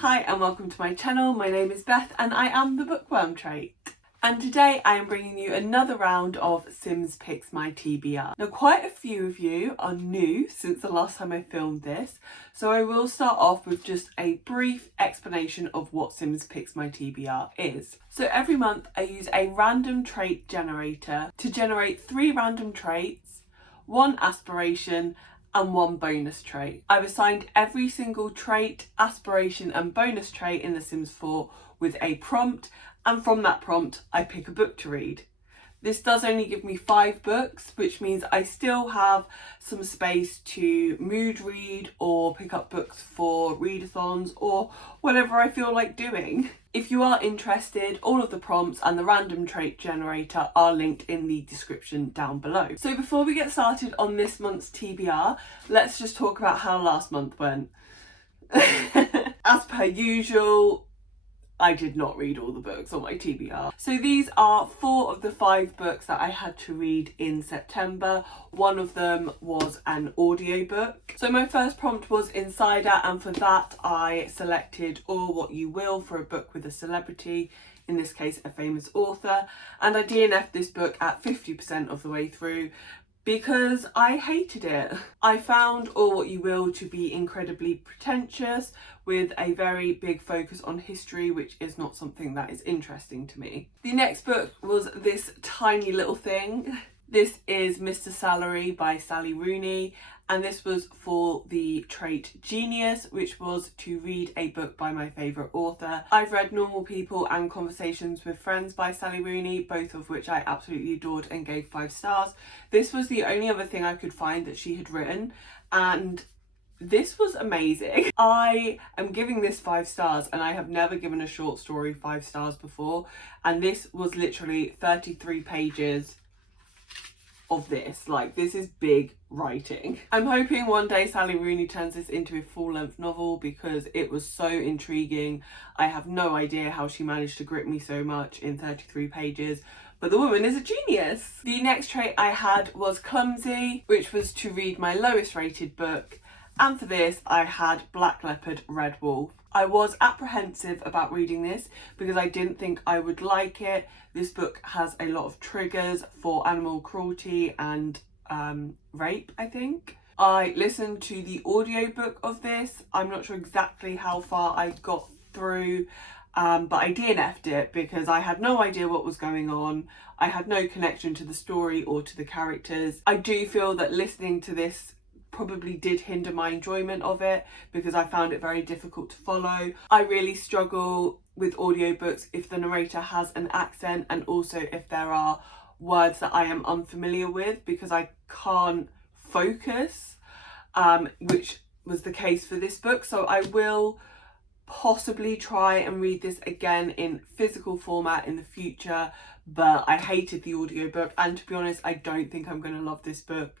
Hi and welcome to my channel. My name is Beth and I am the Bookworm Trait. And today I am bringing you another round of Sims Picks My TBR. Now quite a few of you are new since the last time I filmed this, so I will start off with just a brief explanation of what Sims Picks My TBR is. So every month I use a random trait generator to generate 3 random traits, 1 aspiration and 1 bonus trait. I've assigned every single trait, aspiration and bonus trait in The Sims 4 with a prompt, and from that prompt I pick a book to read. This does only give me 5 books, which means I still have some space to mood read or pick up books for readathons or whatever I feel like doing. If you are interested, all of the prompts and the random trait generator are linked in the description down below. So before we get started on this month's TBR, let's just talk about how last month went. As per usual, I did not read all the books on my TBR. So these are 4 of the 5 books that I had to read in September. One of them was an audiobook. So my first prompt was Insider, and for that I selected Or What You Will for a book with a celebrity, in this case a famous author, and I DNF'd this book at 50% of the way through because I hated it. I found Or What You Will to be incredibly pretentious with a very big focus on history, which is not something that is interesting to me. The next book was this tiny little thing. This is Mr. Salary by Sally Rooney, and this was for the trait Genius, which was to read a book by my favourite author. I've read Normal People and Conversations with Friends by Sally Rooney, both of which I absolutely adored and gave 5 stars. This was the only other thing I could find that she had written, and this was amazing. I am giving this 5 stars, and I have never given a short story 5 stars before, and this was literally 33 pages of this. Like, this is big writing. I'm hoping one day Sally Rooney turns this into a full-length novel because it was so intriguing. I have no idea how she managed to grip me so much in 33 pages, but the woman is a genius. The next trait I had was Clumsy, which was to read my lowest rated book, and for this I had Black Leopard, Red Wolf. I was apprehensive about reading this because I didn't think I would like it. This book has a lot of triggers for animal cruelty and rape, I think. I listened to the audiobook of this. I'm not sure exactly how far I got through, but I DNF'd it because I had no idea what was going on. I had no connection to the story or to the characters. I do feel that listening to this probably did hinder my enjoyment of it because I found it very difficult to follow. I really struggle with audiobooks if the narrator has an accent, and also if there are words that I am unfamiliar with, because I can't focus, which was the case for this book. So I will possibly try and read this again in physical format in the future, but I hated the audiobook, and to be honest I don't think I'm going to love this book.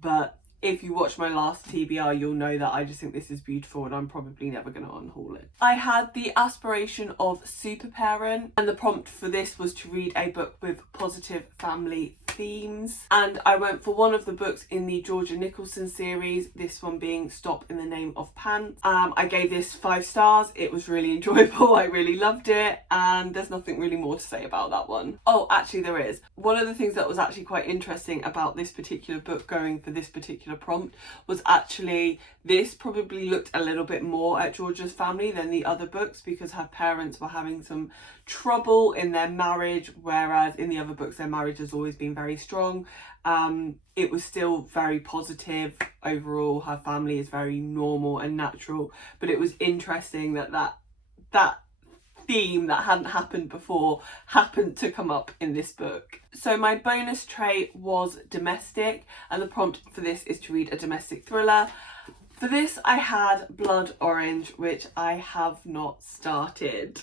But if you watch my last TBR, you'll know that I just think this is beautiful and I'm probably never going to unhaul it. I had the aspiration of Super Parent, and the prompt for this was to read a book with positive family themes. And I went for one of the books in the Georgia Nicholson series, this one being Stop in the Name of Pants. I gave this 5 stars. It was really enjoyable. I really loved it, and there's nothing really more to say about that one. Oh, actually there is. One of the things that was actually quite interesting about this particular book going for this particular prompt was actually this probably looked a little bit more at Georgia's family than the other books because her parents were having some trouble in their marriage, whereas in the other books their marriage has always been very strong. It was still very positive overall. Her family is very normal and natural, but it was interesting that that theme that hadn't happened before happened to come up in this book. So my bonus trait was domestic, and the prompt for this is to read a domestic thriller. For this I had Blood Orange, which I have not started.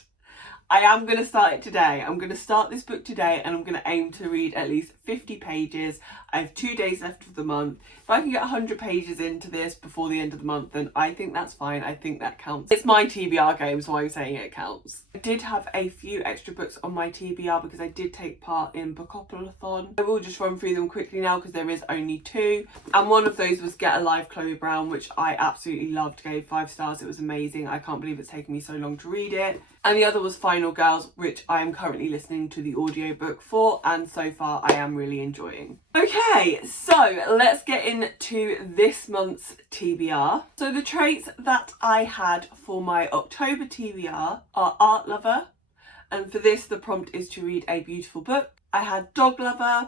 I am going to start it today. I'm going to start this book today, and I'm going to aim to read at least 50 pages. I have 2 days left of the month. If I can get 100 pages into this before the end of the month, then I think that's fine. I think that counts. It's my TBR game, so I'm saying it counts. I did have a few extra books on my TBR because I did take part in Bookopoly-a-thon. I will just run through them quickly now because there is only 2. And one of those was Get Alive Chloe Brown, which I absolutely loved, gave 5 stars. It was amazing. I can't believe it's taken me so long to read it. And the other was Final Girls, which I am currently listening to the audiobook for, and so far I am really enjoying. Okay, so let's get into this month's TBR. So the traits that I had for my October TBR are Art Lover, and for this the prompt is to read a beautiful book. I had Dog Lover.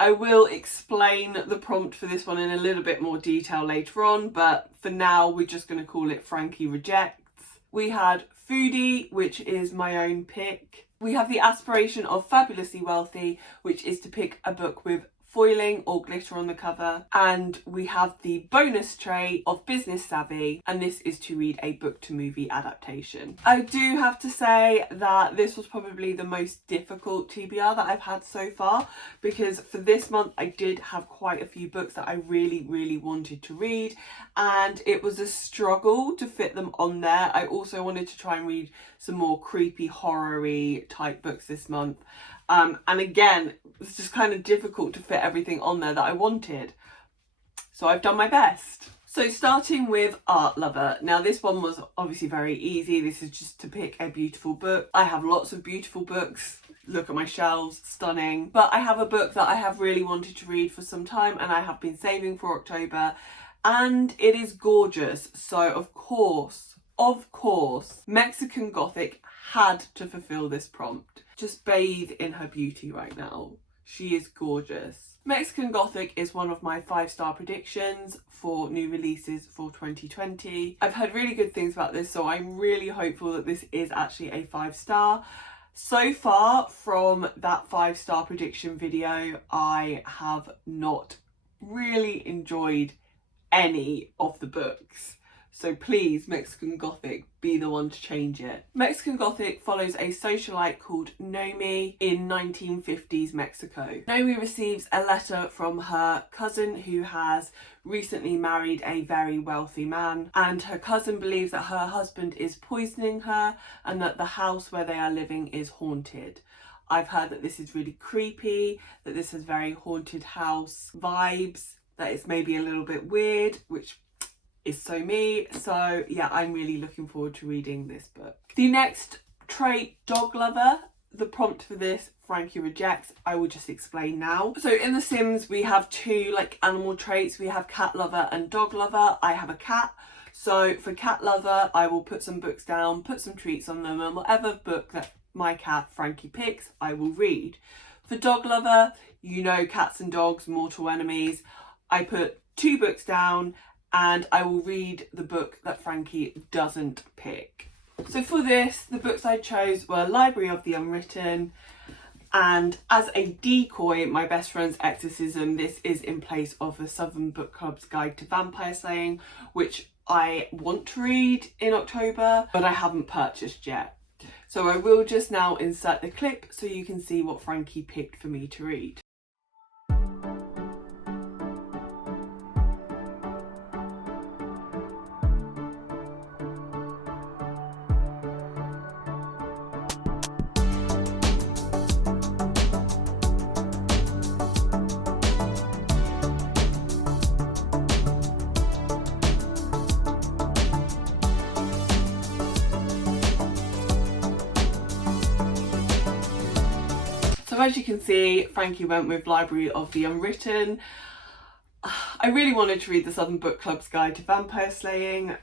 I will explain the prompt for this one in a little bit more detail later on, but for now we're just going to call it Frankie Rejects. We had Foodie, which is my own pick. We have the aspiration of Fabulously Wealthy, which is to pick a book with foiling or glitter on the cover. And we have the bonus trait of Business Savvy, and this is to read a book to movie adaptation. I do have to say that this was probably the most difficult TBR that I've had so far, because for this month I did have quite a few books that I really wanted to read, and it was a struggle to fit them on there. I also wanted to try and read some more creepy horror-y type books this month. And again, it's just kind of difficult to fit everything on there that I wanted. So I've done my best. So starting with Art Lover. Now this one was obviously very easy. This is just to pick a beautiful book. I have lots of beautiful books. Look at my shelves, stunning. But I have a book that I have really wanted to read for some time and I have been saving for October. And it is gorgeous. So of course, Mexican Gothic had to fulfill this prompt. Just bathe in her beauty right now. She is gorgeous. Mexican Gothic is one of my 5-star predictions for new releases for 2020. I've heard really good things about this, so I'm really hopeful that this is actually a 5-star. So far from that 5-star prediction video, I have not really enjoyed any of the books. So please, Mexican Gothic, be the one to change it. Mexican Gothic follows a socialite called Nomi in 1950s Mexico. Nomi receives a letter from her cousin who has recently married a very wealthy man, and her cousin believes that her husband is poisoning her and that the house where they are living is haunted. I've heard that this is really creepy, that this has very haunted house vibes, that it's maybe a little bit weird, which is so me. So yeah, I'm really looking forward to reading this book. The next trait, Dog Lover. The prompt for this, Frankie Rejects. I will just explain now. So in The Sims, we have 2 animal traits. We have Cat Lover and Dog Lover. I have a cat. So for Cat Lover, I will put some books down, put some treats on them, and whatever book that my cat Frankie picks, I will read. For Dog Lover, you know, cats and dogs, mortal enemies. I put 2 books down and I will read the book that Frankie doesn't pick. So for this, the books I chose were Library of the Unwritten, and as a decoy, My Best Friend's Exorcism. This is in place of the Southern Book Club's Guide to Vampire Slaying, which I want to read in October, but I haven't purchased yet. So I will just now insert the clip so you can see what Frankie picked for me to read. So as you can see, Frankie went with Library of the Unwritten. I really wanted to read the Southern Book Club's Guide to Vampire Slaying.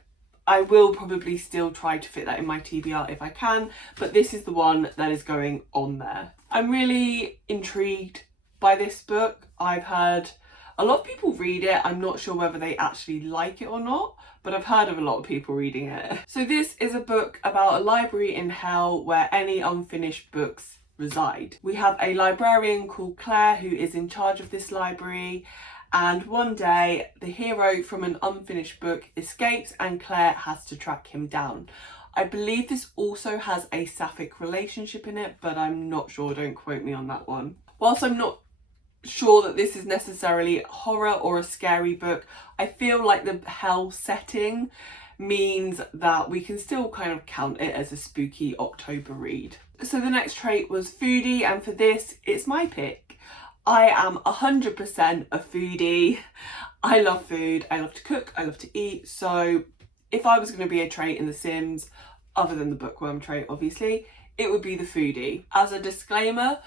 I will probably still try to fit that in my TBR if I can, but this is the one that is going on there. I'm really intrigued by this book. I've heard a lot of people read it. I'm not sure whether they actually like it or not, but I've heard of a lot of people reading it. So this is a book about a library in hell where any unfinished books reside. We have a librarian called Claire who is in charge of this library, and one day the hero from an unfinished book escapes and Claire has to track him down. I believe this also has a sapphic relationship in it, but I'm not sure, don't quote me on that one. Whilst I'm not sure that this is necessarily horror or a scary book. I feel like the hell setting means that we can still kind of count it as a spooky October read. So the next trait was foodie, and for this, it's my pick. I am 100% a foodie. I love food, I love to cook, I love to eat. So if I was going to be a trait in The Sims, other than the bookworm trait obviously, it would be the foodie. As a disclaimer,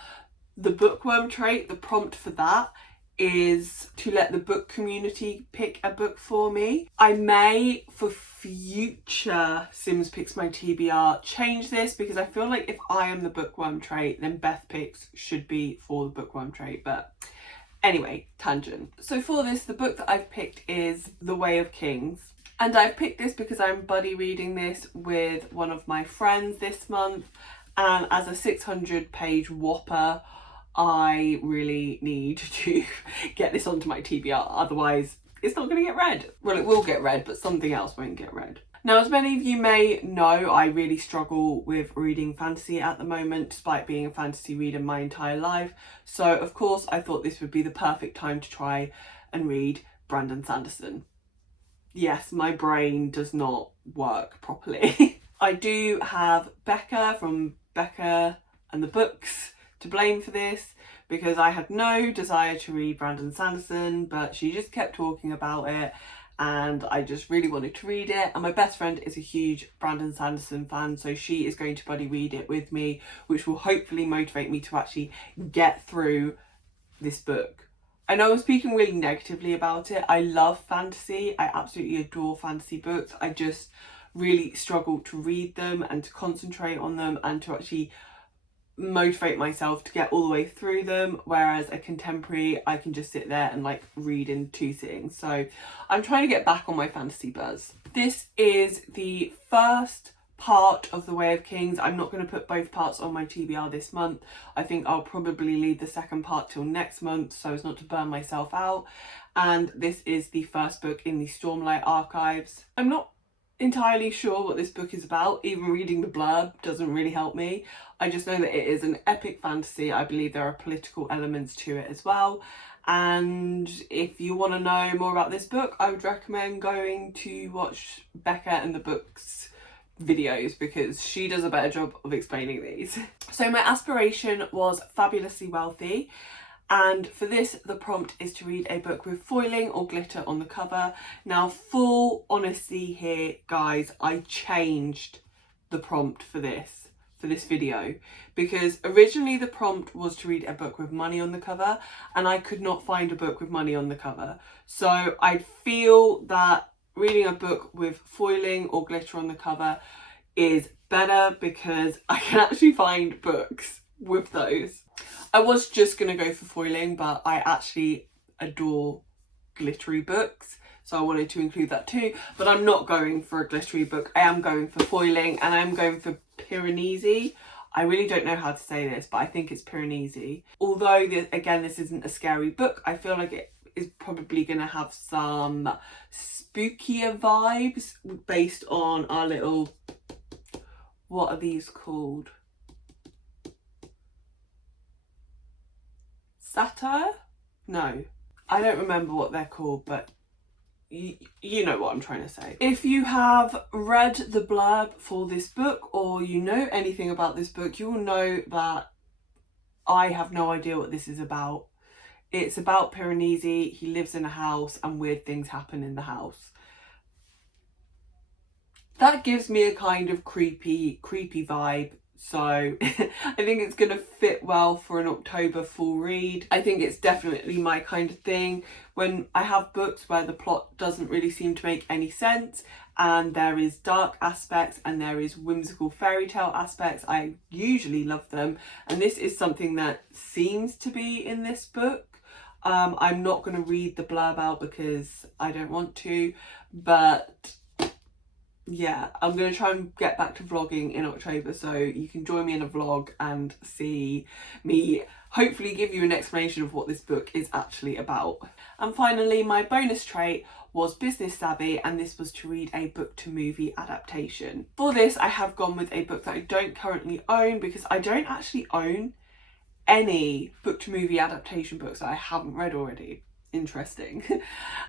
the bookworm trait, the prompt for that is to let the book community pick a book for me. I may, for future Sims Picks My TBR, change this, because I feel like if I am the bookworm trait, then Beth Picks should be for the bookworm trait. But anyway, tangent. So for this, the book that I've picked is The Way of Kings. And I've picked this because I'm buddy reading this with one of my friends this month. And as a 600-page whopper, I really need to get this onto my TBR, otherwise it's not going to get read. Well, it will get read, but something else won't get read. Now, as many of you may know, I really struggle with reading fantasy at the moment, despite being a fantasy reader my entire life. So, of course, I thought this would be the perfect time to try and read Brandon Sanderson. Yes, my brain does not work properly. I do have Becca from Becca and the Books to blame for this, because I had no desire to read Brandon Sanderson, but she just kept talking about it and I just really wanted to read it. And my best friend is a huge Brandon Sanderson fan, so she is going to buddy read it with me, which will hopefully motivate me to actually get through this book. I know I'm speaking really negatively about it. I love fantasy. I absolutely adore fantasy books. I just really struggle to read them and to concentrate on them and to actually motivate myself to get all the way through them, whereas a contemporary I can just sit there and like read in 2 sittings. So I'm trying to get back on my fantasy buzz. This is the first part of The Way of Kings. I'm not going to put both parts on my TBR this month. I think I'll probably leave the second part till next month so as not to burn myself out. And this is the first book in the Stormlight archives. I'm not entirely sure what this book is about. Even reading the blurb doesn't really help me. I just know that it is an epic fantasy. I believe there are political elements to it as well. And if you want to know more about this book, I would recommend going to watch Becca and the Books videos, because she does a better job of explaining these. So my aspiration was fabulously wealthy. And for this, the prompt is to read a book with foiling or glitter on the cover. Now, full honesty here, guys, I changed the prompt for this video, because originally the prompt was to read a book with money on the cover, and I could not find a book with money on the cover. So I feel that reading a book with foiling or glitter on the cover is better, because I can actually find books with those. I was just going to go for foiling, but I actually adore glittery books, so I wanted to include that too. But I'm not going for a glittery book. I am going for foiling, and I'm going for Piranesi. I really don't know how to say this, but I think it's Piranesi. Although, again, this isn't a scary book, I feel like it is probably going to have some spookier vibes based on our little... what are these called? Satire? No, I don't remember what they're called, but you know what I'm trying to say. If you have read the blurb for this book, or you know anything about this book, you will know that I have no idea what this is about. It's about Piranesi. He lives in a house and weird things happen in the house. That gives me a kind of creepy vibe. So I think it's going to fit well for an October full read. I think it's definitely my kind of thing. When I have books where the plot doesn't really seem to make any sense, and there is dark aspects and there is whimsical fairy tale aspects, I usually love them. And this is something that seems to be in this book. I'm not going to read the blurb out because I don't want to, but... yeah, I'm going to try and get back to vlogging in October, so you can join me in a vlog and see me hopefully give you an explanation of what this book is actually about. And finally, my bonus trait was business savvy, and this was to read a book to movie adaptation. For this, I have gone with a book that I don't currently own, because I don't actually own any book to movie adaptation books that I haven't read already. Interesting.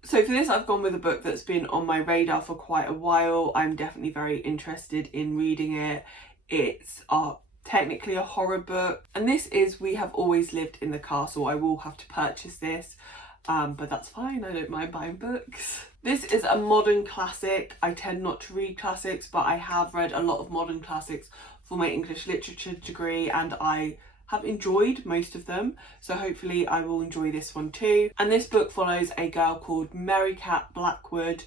So for this, I've gone with a book that's been on my radar for quite a while. I'm definitely very interested in reading it. It's technically a horror book, and this is We Have Always Lived in the Castle. I will have to purchase this, but that's fine. I don't mind buying books. This is a modern classic. I tend not to read classics, but I have read a lot of modern classics for my English literature degree, and I have enjoyed most of them, so hopefully I will enjoy this one too. And this book follows a girl called Mary Cat Blackwood,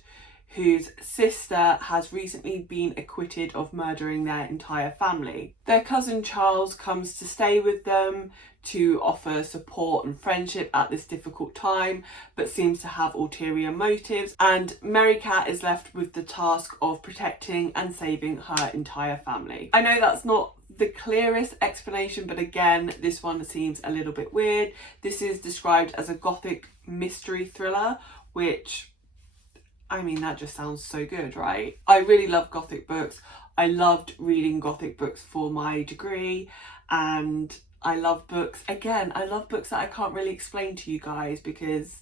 whose sister has recently been acquitted of murdering their entire family. Their cousin Charles comes to stay with them to offer support and friendship at this difficult time, but seems to have ulterior motives, and Mary Cat is left with the task of protecting and saving her entire family. I know that's not the clearest explanation, but again, this one seems a little bit weird. This is described as a gothic mystery thriller, which, I mean, that just sounds so good, right? I really love gothic books. I loved reading gothic books for my degree, and I love books, again, I love books that I can't really explain to you guys because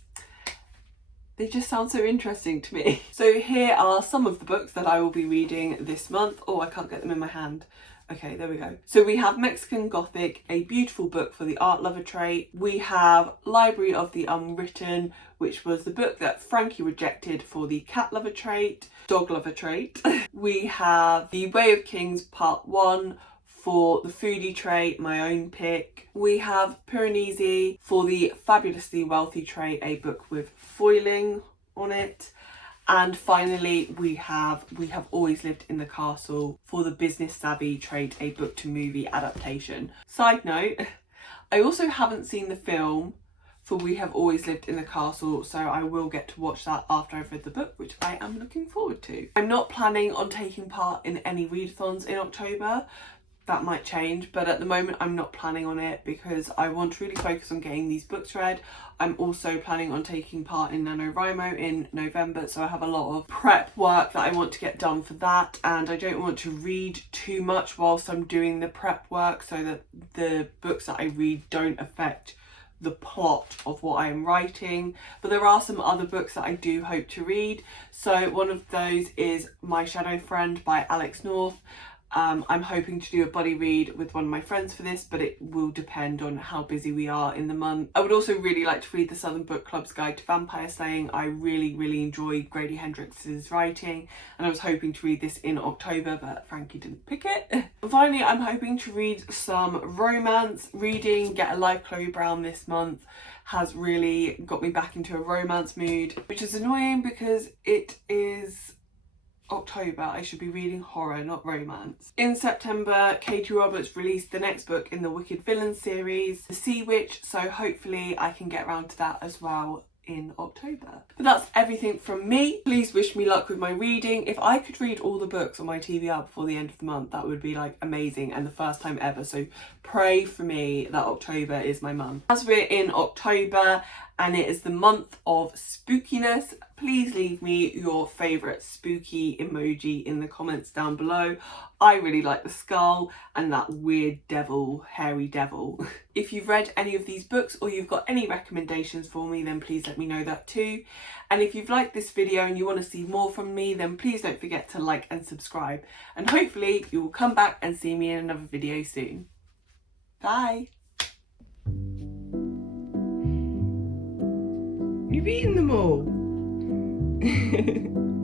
they just sound so interesting to me. So here are some of the books that I will be reading this month. Oh, I can't get them in my hand. Okay, there we go. So we have Mexican Gothic, a beautiful book for the art lover trait. We have Library of the Unwritten, which was the book that Frankie rejected for the cat lover trait, dog lover trait. We have The Way of Kings Part 1 for the foodie trait, my own pick. We have Piranesi for the fabulously wealthy trait, a book with foiling on it. And finally, we have Always Lived in the Castle for the business savvy trait, a book to movie adaptation. Side note, I also haven't seen the film for We Have Always Lived in the Castle, so I will get to watch that after I've read the book, which I am looking forward to. I'm not planning on taking part in any readathons in October. That might change, but at the moment I'm not planning on it because I want to really focus on getting these books read. I'm also planning on taking part in NaNoWriMo in November, so I have a lot of prep work that I want to get done for that, and I don't want to read too much whilst I'm doing the prep work so that the books that I read don't affect the plot of what I am writing. But there are some other books that I do hope to read. So one of those is My Shadow Friend by Alex North. I'm hoping to do a buddy read with one of my friends for this, but it will depend on how busy we are in the month. I would also really like to read the Southern Book Club's Guide to Vampire Slaying. I really enjoy Grady Hendrix's writing, and I was hoping to read this in October, but Frankie didn't pick it. And finally, I'm hoping to read some romance. Reading Get a Life Chloe Brown this month has really got me back into a romance mood, which is annoying because it is October. I should be reading horror, not romance. In September, Katie Roberts released the next book in the Wicked Villains series, The Sea Witch, so hopefully I can get around to that as well in October. But that's everything from me. Please wish me luck with my reading. If I could read all the books on my TBR before the end of the month, that would be like amazing and the first time ever, so pray for me that October is my month. As we're in October and it is the month of spookiness, please leave me your favourite spooky emoji in the comments down below. I really like the skull and that weird devil, hairy devil. If you've read any of these books or you've got any recommendations for me, then please let me know that too. And if you've liked this video and you want to see more from me, then please don't forget to like and subscribe. And hopefully you will come back and see me in another video soon. Bye! You've eaten them all!